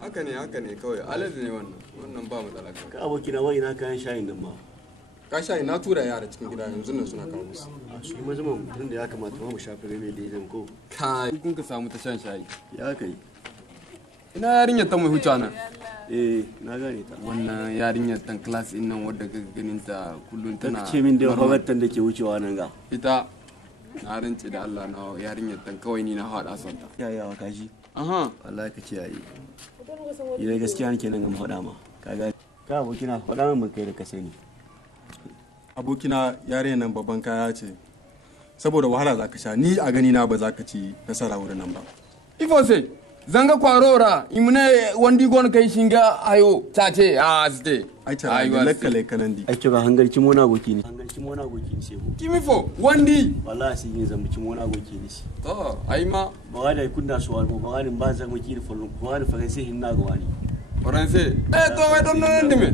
haka ne kawai alade ne wannan ba matsala ka abokina wai na kayan shayin nan ma ka shayi na tura yara cikin gida yanzu nan suna kawo musu a su mazama mutum da ya kamata ma mu shafi rabe da ya ko kai kun ka samu ta shan shayi ya kai ina yarinyar ta mai huca nan na gane ta wannan yarinyar tan class din nan wadda ka ganin ta kullun tana ce min da horattan da ke wucewa nan ga ita na rance da Allah na yarinyar tan kawai ni na hada son ta yawa kaji aha wallahi ka ce yayi idan gaskiya nake nan ga mu hada ma ka ga ka abokina hada min kai da ka sani abokina yarinyar nan babban kaya ce saboda wahala za ka sha ni a gani na ba za ka ci nasara wurin nan ba ifo sai zanga kwarora imune wandi gon kai shinga ayo tate a ste ai tara da lakkale kanandi ai kira hangarci mona goki ne sai ko kimi fo wandi wallahi sai yin zambuci mona goki ne shi to ai ma ba da kunna su wal ba ga ba zan maki da fallu ba da faransa hinna ga wani faransa to wai don nan dime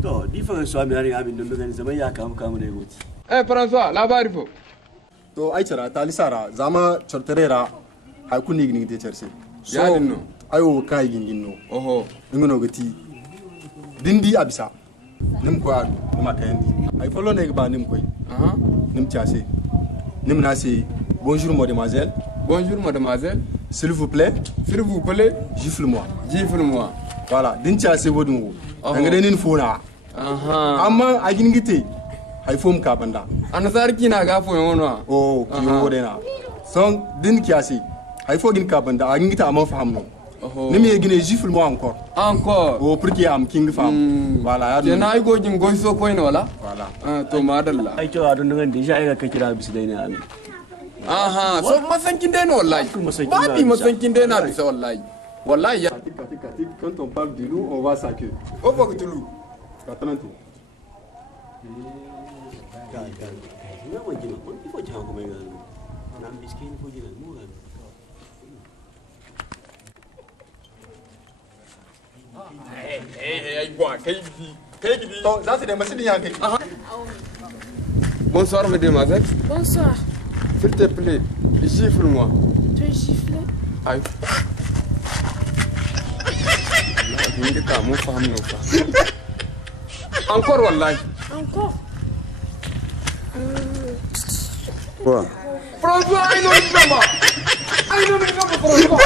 to di faransa mi hari abin don gani zaman ya kamu ne goti faransa labari fo to ai tara talisara zama charterera hay kunni gini te charse yadin no ayo kai gingin no oho dingono gati dindi abisa nim ko adu ma kayandi ay follow ne ba nim koy nim tiase nim na c'est bonjour mademoiselle s'il vous plaît gifle-moi voilà din tiase wodun nga denin fona amma a gingite hay fom ka banda ana sarki na gafo yono ki wodena son din kiase hay fo gin ka banda a gingita amma fahamno ni me gine gifle-moi encore pour que am king fam voilà ya na go jin go so koy no wala voilà to madalla ai to adon ngan deja ai ka kira bisu dai ne ami so masankin dai no wallahi babi masankin dai na bisa wallahi ya quand on parle du loup on va ça que o fa kutulu katranto na wajina ko ifo jaha ko mai ga na miskin ko jina mu ga Donc, ça c'est des machines qui Bonsoir mademoiselle. Bonsoir. S'il te plaît, gifle-moi. Tu es giflé? Aïe. Encore wallahi. Encore? Quoi? François, I know the number, François.